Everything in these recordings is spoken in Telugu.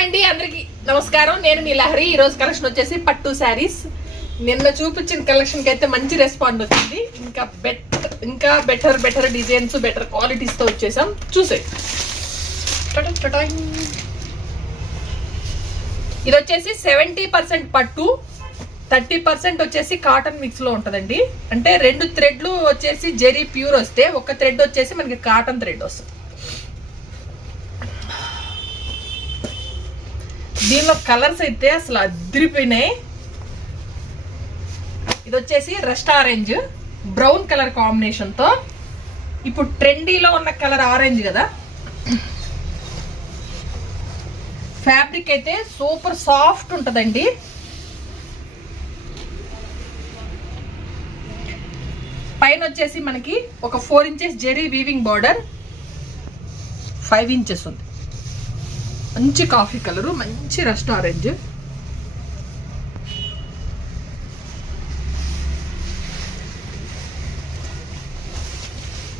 అండి అందరికి. నమస్కారం. నేను మీ లహరి. ఈ రోజు కలెక్షన్ వచ్చేసి పట్టు శారీస్. నిన్న చూపించిన కలెక్షన్కి అయితే మంచి రెస్పాండ్ వచ్చింది. ఇంకా బెటర్ ఇంకా బెటర్ బెటర్ డిజైన్స్ బెటర్ క్వాలిటీస్తో వచ్చేసాం. చూసే ఇది వచ్చేసి సెవెంటీ పర్సెంట్ పట్టు. థర్టీ పర్సెంట్ వచ్చేసి కాటన్ మిక్స్లో ఉంటదండి. అంటే రెండు థ్రెడ్లు వచ్చేసి జెరీ ప్యూర్ వస్తే ఒక థ్రెడ్ వచ్చేసి మనకి కాటన్ థ్రెడ్ వస్తుంది. దీనిలో కలర్స్ అయితే అసలు అదిరిపోయినాయి. ఇది వచ్చేసి రెస్ట్ ఆరెంజ్ బ్రౌన్ కలర్ కాంబినేషన్తో ఇప్పుడు ట్రెండీలో ఉన్న కలర్ ఆరెంజ్ కదా. ఫ్యాబ్రిక్ అయితే సూపర్ సాఫ్ట్ ఉంటుందండి. పైన వచ్చేసి మనకి ఒక four inches zari weaving border. Five inches ఉంది. మంచి కాఫీ కలరు మంచి రస్ట్ ఆరెంజ్.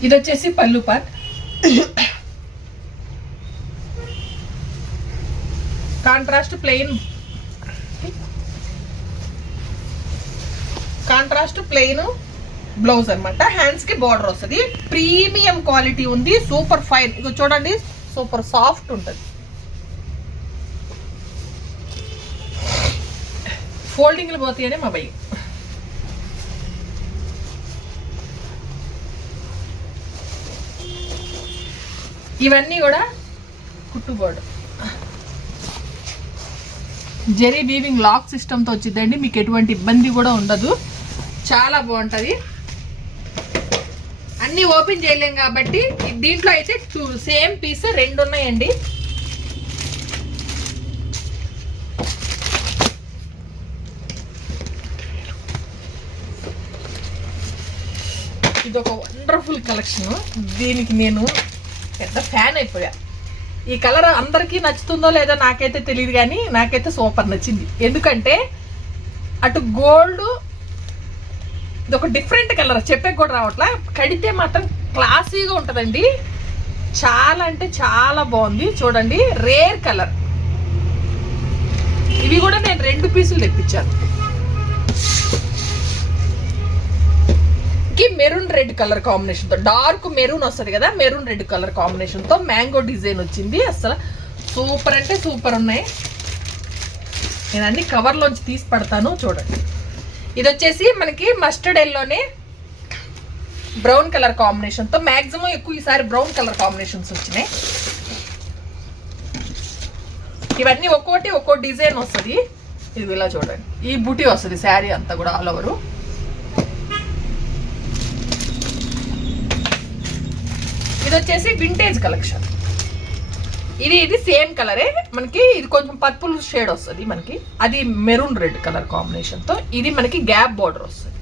ఇది వచ్చేసి pallu part contrast plain. Contrast plain blouse అనమాట హ్యాండ్స్కి బార్డర్ వస్తుంది. ప్రీమియం క్వాలిటీ ఉంది. సూపర్ ఫైన్ ఇక చూడండి. సూపర్ సాఫ్ట్ ఉంటుంది. ఫోల్డింగ్లు పోతాయని మా భయం. ఇవన్నీ కూడా కుట్టుబోర్డు జెరీ వీవింగ్ లాక్ సిస్టమ్తో వచ్చిందండి మీకు ఎటువంటి ఇబ్బంది కూడా ఉండదు. చాలా బాగుంటుంది. అన్నీ ఓపెన్ చేయలేం కాబట్టి దీంట్లో అయితే సేమ్ పీస్ రెండు ఉన్నాయండి ఇది ఒక వండర్ఫుల్ కలెక్షన్ దీనికి నేను పెద్ద ఫ్యాన్ అయిపోయా. ఈ కలర్ అందరికీ నచ్చుతుందో లేదో నాకైతే తెలియదు కానీ నాకైతే సూపర్ నచ్చింది. ఎందుకంటే అటు గోల్డ్ ఇది ఒక డిఫరెంట్ కలర్ చెప్పే కూడా రావట్లా. కడితే మాత్రం క్లాసీగా ఉంటుందండి. చాలా అంటే చాలా బాగుంది. చూడండి రేర్ కలర్ ఇవి కూడా నేను రెండు పీసులు తెప్పించాను. మెరూన్ రెడ్ కలర్ కాంబినేషన్తో డార్క్ మెరూన్ వస్తుంది కదా మెరూన్ రెడ్ కలర్ కాంబినేషన్తో మ్యాంగో డిజైన్ వచ్చింది. అసలు సూపర్ అంటే సూపర్ ఉన్నాయి. నేను అన్ని కవర్లోంచి తీసి పడతాను చూడండి. ఇది వచ్చేసి మనకి మస్టర్డ్ ఎల్లోనే బ్రౌన్ కలర్ కాంబినేషన్తో మాక్సిమం ఎక్కువ ఈసారి బ్రౌన్ కలర్ కాంబినేషన్స్ వచ్చినాయి. ఇవన్నీ ఒక్కోటి ఒక్కో డిజైన్ వస్తుంది. ఇది ఇలా చూడండి. ఈ బుటీ వస్తుంది శారీ అంతా కూడా ఆల్ ఓవరు ఇది వచ్చేసి వింటేజ్ కలెక్షన్ ఇది ఇది సేమ్ కలరే మనకి ఇది కొంచెం పర్పుల్ షేడ్ వస్తుంది మనకి. అది మెరూన్ రెడ్ కలర్ కాంబినేషన్తో ఇది మనకి గ్యాప్ బార్డర్ వస్తుంది.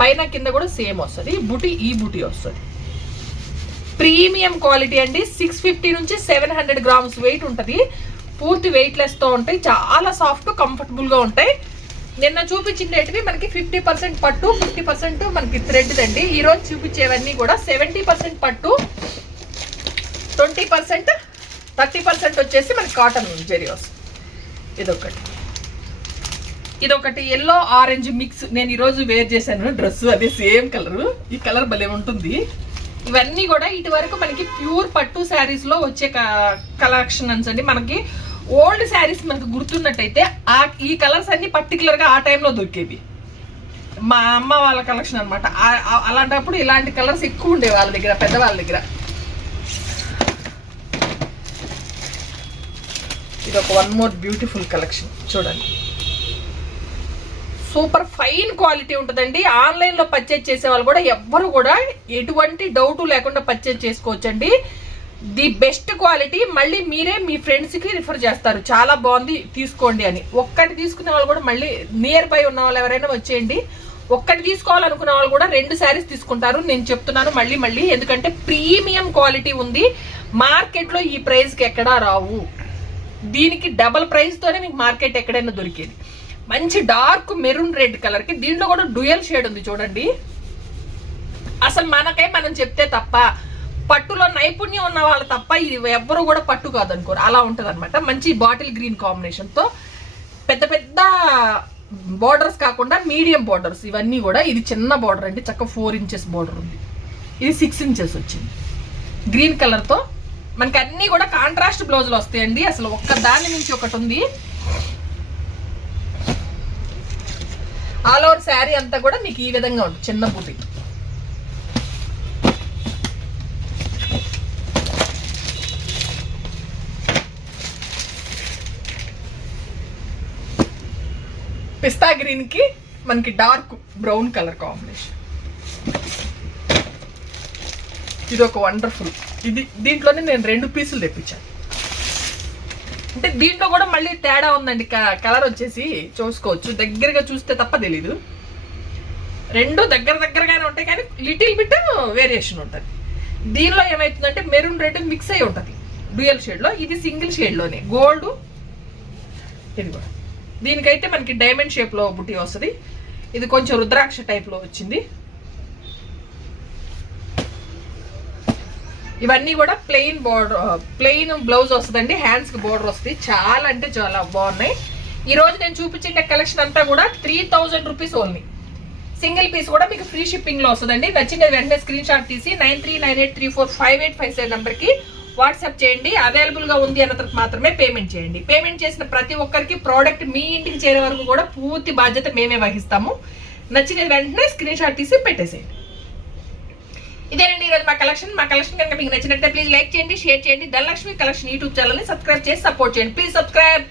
పైన కింద కూడా సేమ్ వస్తుంది. బుటీ ఈ బుటీ వస్తుంది. ప్రీమియం క్వాలిటీ అండి. సిక్స్ ఫిఫ్టీ నుంచి సెవెన్ హండ్రెడ్ గ్రామ్స్ వెయిట్ ఉంటుంది. పూర్తి వెయిట్లెస్తో ఉంటాయి. చాలా సాఫ్ట్ కంఫర్టబుల్గా ఉంటాయి. నిన్న చూపించినవి మనకి ఫిఫ్టీ పర్సెంట్ పట్టు ఫిఫ్టీ పర్సెంట్ మనకి థ్రెడ్ అండి ఈ రోజు చూపించేవన్నీ కూడా సెవెంటీ పర్సెంట్ పట్టు ట్వంటీ పర్సెంట్ థర్టీ పర్సెంట్ వచ్చేసి మనకి కాటన్ జెరియోస్ ఇదొకటి. ఇదొకటి ఎల్లో ఆరెంజ్ మిక్స్ నేను ఈరోజు వేర్ చేశాను డ్రెస్ అదే సేమ్ కలర్. ఈ కలర్ భలే ఉంటుంది. ఇవన్నీ కూడా ఇటు వరకు మనకి ప్యూర్ పట్టు శారీస్లో వచ్చే కలెక్షన్స్ అండి. మనకి ఓల్డ్ శారీస్ మనకు గుర్తున్నట్టయితే ఆ ఈ కలర్స్ అన్ని పర్టికులర్గా ఆ టైంలో దొరికేవి. మా అమ్మ వాళ్ళ కలెక్షన్ అనమాట అలాంటప్పుడు ఇలాంటి కలర్స్ ఎక్కువ ఉండే వాళ్ళ దగ్గర పెద్దవాళ్ళ దగ్గర. ఇది ఒక వన్ మోర్ బ్యూటిఫుల్ కలెక్షన్ చూడండి. సూపర్ ఫైన్ క్వాలిటీ ఉంటుందండి. ఆన్లైన్లో పర్చేజ్ చేసే వాళ్ళు కూడా ఎవ్వరు కూడా ఎటువంటి డౌట్ లేకుండా పర్చేజ్ చేసుకోవచ్చండి. ది బెస్ట్ క్వాలిటీ మళ్ళీ మీరే మీ ఫ్రెండ్స్కి రిఫర్ చేస్తారు. చాలా బాగుంది తీసుకోండి అని. ఒక్కటి తీసుకునే వాళ్ళు కూడా మళ్ళీ నియర్ బై ఉన్న వాళ్ళు ఎవరైనా వచ్చేయండి. ఒక్కటి తీసుకోవాలనుకున్న వాళ్ళు కూడా రెండు శారీస్ తీసుకుంటారు. నేను చెప్తున్నాను మళ్ళీ మళ్ళీ. ఎందుకంటే ప్రీమియం క్వాలిటీ ఉంది. మార్కెట్లో ఈ ప్రైస్కి ఎక్కడా రావు. దీనికి డబల్ ప్రైస్తోనే మీకు మార్కెట్ ఎక్కడైనా దొరికేది. మంచి డార్క్ మెరూన్ రెడ్ కలర్కి. దీంట్లో కూడా డ్యూయల్ షేడ్ ఉంది చూడండి. అసలు మనకే మనం చెప్తే తప్ప పట్టులో నైపుణ్యం ఉన్న వాళ్ళు తప్ప ఇది ఎవ్వరు కూడా పట్టు కాదనుకోరు. అలా ఉంటుంది అనమాట మంచి బాటిల్ గ్రీన్ కాంబినేషన్తో పెద్ద పెద్ద బోర్డర్స్ కాకుండా మీడియం బోర్డర్స్ ఇవన్నీ కూడా ఇది చిన్న బోర్డర్ అండి. చక్క ఫోర్ ఇంచెస్ బోర్డర్ ఉంది. ఇది సిక్స్ ఇంచెస్ వచ్చింది. గ్రీన్ కలర్తో మనకి అన్నీ కూడా కాంట్రాస్ట్ బ్లౌజులు వస్తాయండి. అసలు ఒక్క దాని నుంచి ఒకటి ఉంది. ఆల్ ఓవర్ శారీ అంతా కూడా మీకు ఈ విధంగా ఉంటుంది. చిన్న బుటీ. పిస్తా గ్రీన్కి మనకి డార్క్ బ్రౌన్ కలర్ కాంబినేషన్. ఇది ఒక వండర్ఫుల్. ఇది దీంట్లోనే నేను రెండు పీసులు తెప్పించాను అంటే దీంట్లో కూడా మళ్ళీ తేడా ఉందండి. కలర్ వచ్చేసి చూసుకోవచ్చు. దగ్గరగా చూస్తే తప్ప తెలీదు. రెండు దగ్గర దగ్గరగానే ఉంటాయి కానీ లిటిల్ బిట్ వేరియేషన్ ఉంటుంది. దీనిలో ఏమవుతుందంటే మెరూన్ రెడ్ మిక్స్ అయి ఉంటుంది. డ్యూయల్ షేడ్లో. ఇది సింగిల్ షేడ్లోనే. గోల్డ్ ఇది కూడా. దీనికైతే మనకి డైమండ్ షేప్లో బుట్టి వస్తుంది. ఇది కొంచెం రుద్రాక్ష టైప్లో వచ్చింది. ఇవన్నీ కూడా ప్లెయిన్ బార్డర్ ప్లెయిన్ బ్లౌజ్ వస్తుందండి. హ్యాండ్స్కి బార్డర్ వస్తుంది. చాలా అంటే చాలా బాగున్నాయి. ఈరోజు నేను చూపించిన కలెక్షన్ అంతా కూడా three thousand rupees only single piece కూడా మీకు ఫ్రీ షిప్పింగ్లో వస్తుందండి. నచ్చింది వెంటనే స్క్రీన్ షాట్ తీసి nine three nine eight three four five eight five seven నెంబర్కి వాట్సాప్ చేయండి. అవైలబుల్గా ఉంది అన్న తర్వాత మాత్రమే పేమెంట్ చేయండి. పేమెంట్ చేసిన ప్రతి ఒక్కరికి ప్రోడక్ట్ మీ ఇంటికి చేరే వరకు కూడా పూర్తి బాధ్యత మేమే వహిస్తాము. నచ్చిన వెంటనే స్క్రీన్ షాట్ తీసి పెట్టేసేయండి. ఇదేనండి ఈరోజు మా కలెక్షన్ మా కలెక్షన్ కనుక మీకు నచ్చినట్లయితే ప్లీజ్ లైక్ చేయండి షేర్ చేయండి. ధనలక్ష్మి కలెక్షన్ యూట్యూబ్ ఛానల్ని సబ్స్క్రైబ్ చేసి సపోర్ట్ చేయండి. Please subscribe